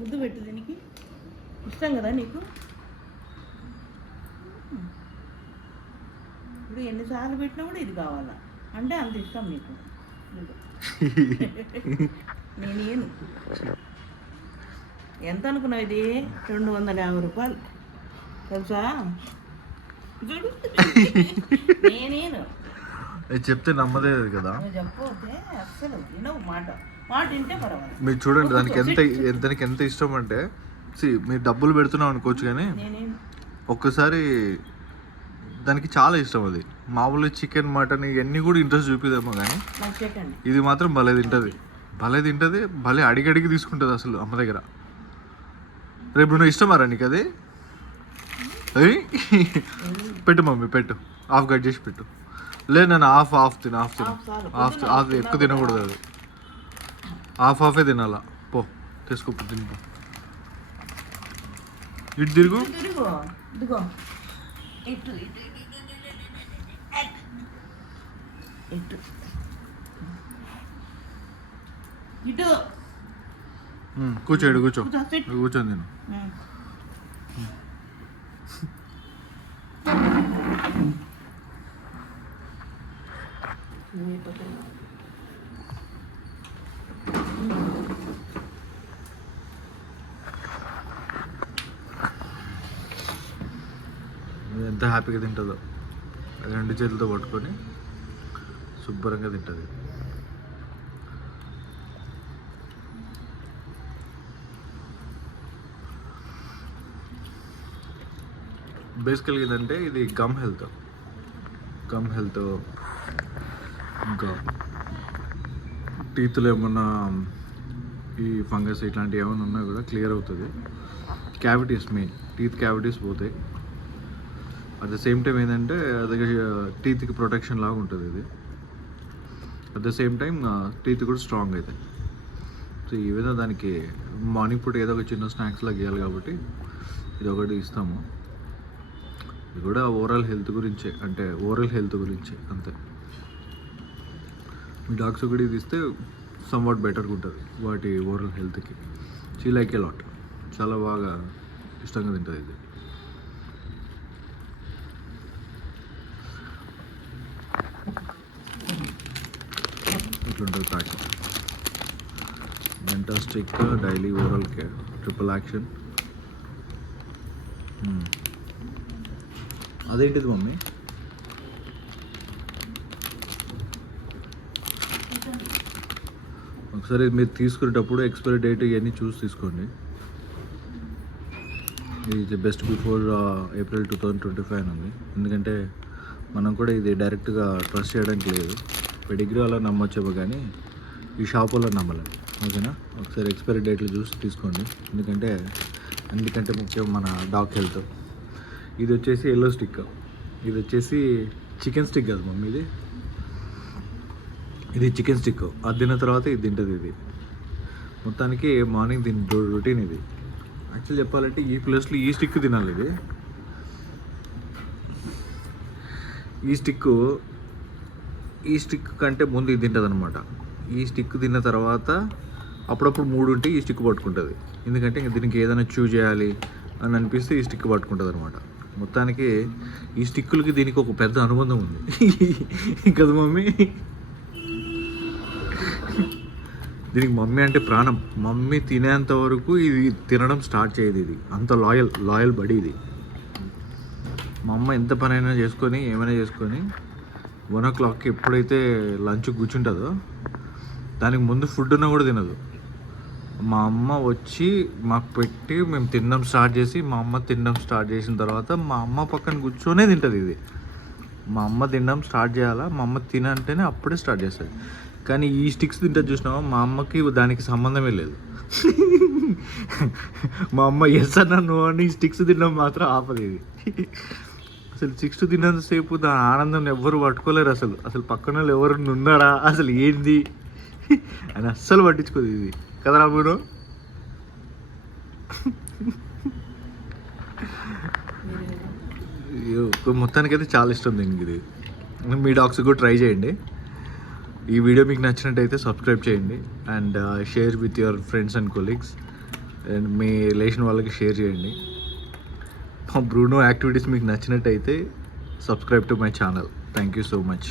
ముద్దు పెట్టు దీనికి. ఇష్టం కదా నీకు? ఇప్పుడు ఎన్నిసార్లు పెట్టినా కూడా ఇది కావాలా అంటే అంత ఇష్టం నీకు. నేను ఎంత అనుకున్నావు? ఇది 250 రూపాయలు తెలుసా? నేనేను చెప్తే నమ్మలేదు కదా. చెప్పకపోతే అస్సలు వినవు. మాట వింటే పర్వాలేదు. మీరు చూడండి దానికి ఎంత ఇష్టం అంటే మీరు డబ్బులు పెడుతున్నాం అనుకోవచ్చు, కానీ ఒక్కసారి దానికి చాలా ఇష్టం. అది మామూలు చికెన్ మటన్ ఇవన్నీ కూడా ఇంట్రెస్ట్ చూపిదేమో, కానీ ఇది మాత్రం భలే తింటుంది. భలే అడిగి తీసుకుంటుంది అసలు అమ్మ దగ్గర. రేపు నువ్వు ఇష్టమారా నీకు అది? పెట్టు మమ్మీ, పెట్టు. హాఫ్ కట్ చేసి పెట్టు. లేదు నేను హాఫ్ తిను. హాఫ్ ఎక్కువ తినకూడదు. అది హాఫే తినాలా. పో తీసుకో, తినిపో. ఇటు తిరుగు. కూర్చో కూర్చొని తిను. ఎంత హ్యాపీగా తింటుందో. అది 2 చేతులతో పట్టుకొని శుభ్రంగా తింటుంది. బేసికల్గా ఏంటంటే ఇది గమ్ హెల్త్, ఇంకా టీత్లో ఏమన్నా ఈ ఫంగస్ ఇట్లాంటివి ఏమైనా ఉన్నా కూడా క్లియర్ అవుతుంది. క్యావిటీస్, మెయిన్ టీత్ క్యావిటీస్ పోతాయి. అట్ ద సేమ్ టైం ఏంటంటే అది టీత్కి ప్రొటెక్షన్ లాగా ఉంటుంది ఇది. At the same time teeth కూడా స్ట్రాంగ్ అవుతాయి. సో ఈ విధంగా దానికి మార్నింగ్ పూట ఏదో ఒక చిన్న స్నాక్స్ లాగా ఇవ్వాలి కాబట్టి ఇది ఒకటి ఇస్తాము. ఇది కూడా ఓవరాల్ హెల్త్ గురించే, అంటే ఓరల్ హెల్త్ గురించే అంతే. మీ డాగ్స్ కూడా ఇది ఇస్తే సమ్వాట్ బెటర్గా ఉంటుంది వాటి ఓరల్ హెల్త్కి. She like a lot. చాలా బాగా ఇష్టంగా తింటుంది ఇది. ఇట్లుంటుంది packing. Fantastic daily oral care triple action. అదేంటిది మమ్మీ? ఒకసారి మీరు తీసుకునేటప్పుడు ఎక్స్పైరీ డేట్ ఇవన్నీ చూసి తీసుకోండి. ఇది బెస్ట్ బిఫోర్ ఏప్రిల్ 2025 అని ఉంది. ఎందుకంటే మనం కూడా ఇది డైరెక్ట్గా ట్రస్ట్ చేయడానికి లేదు. పెడిగ్రీ అలా నమ్మొచ్చేమో, కానీ ఈ షాప్ వల్ల నమ్మలేము. ఓకేనా? ఒకసారి ఎక్స్పైరీ డేట్లు చూసి తీసుకోండి. ఎందుకంటే ముఖ్యం మన డాగ్ హెల్త్. ఇది వచ్చేసి ఎల్లో స్టిక్. ఇది వచ్చేసి చికెన్ స్టిక్ కదా మమ్మీ. ఇది చికెన్ స్టిక్. అది తిన్న తర్వాత ఇది తింటుంది. ఇది మొత్తానికి మార్నింగ్ రొటీన్ ఇది. యాక్చువల్లీ చెప్పాలంటే ఈ ప్లేస్లో ఈ స్టిక్ తినాలి. ఇది ఈ స్టిక్ కంటే ముందు ఇది తింటుంది అనమాట. ఈ స్టిక్ తిన్న తర్వాత అప్పుడప్పుడు 3 ఉంటే ఈ స్టిక్ పట్టుకుంటుంది. ఎందుకంటే ఇంక దీనికి ఏదైనా చూ చేయాలి అని అనిపిస్తే ఈ స్టిక్ పట్టుకుంటుంది అనమాట. మొత్తానికి ఈ స్టిక్కులకి దీనికి ఒక పెద్ద అనుబంధం ఉంది కదా మమ్మీ. దీనికి మమ్మీ అంటే ప్రాణం. మమ్మీ తినేంత వరకు ఇది తినడం స్టార్ట్ చేయదు. ఇది అంత లాయల్ బడీ ఇది. మా అమ్మ ఎంత పనైనా చేసుకొని ఏమైనా చేసుకొని 1 o'clockకి ఎప్పుడైతే లంచ్ కూర్చుంటుందో దానికి ముందు ఫుడ్ ఉన్నా కూడా తినదు. మా అమ్మ వచ్చి మాకు పెట్టి మేము తినడం స్టార్ట్ చేసి, మా అమ్మ తినడం స్టార్ట్ చేసిన తర్వాత మా అమ్మ పక్కన కూర్చొనే తింటుంది. ఇది మా అమ్మ తినడం స్టార్ట్ చేయాలా, మా అమ్మ తినంటేనే అప్పుడే స్టార్ట్ చేస్తుంది. కానీ ఈ స్టిక్స్ తింటే చూసినావా, మా అమ్మకి దానికి సంబంధమే లేదు. మా అమ్మ ఎస్ అన్నా నువ్వు అని స్టిక్స్ తినడం మాత్రం ఆపదు. ఇది అసలు స్టిక్స్ తిన్నంతసేపు దాని ఆనందం ఎవ్వరు పట్టుకోలేరు. అసలు పక్కన వాళ్ళు ఎవరు ఉన్నారా, అసలు ఏంది అని అస్సలు పట్టించుకోదు ఇది కదా రాబోను. మొత్తానికైతే చాలా ఇష్టం దీనికి ఇది. మీ డాగ్స్ కూడా ట్రై చేయండి. ఈ వీడియో మీకు నచ్చినట్టయితే సబ్స్క్రైబ్ చేయండి and share with your friends and colleagues. And me relation వాళ్ళకి షేర్ చేయండి. మా బ్రూనో యాక్టివిటీస్ మీకు నచ్చినట్టయితే subscribe to my channel. Thank you so much.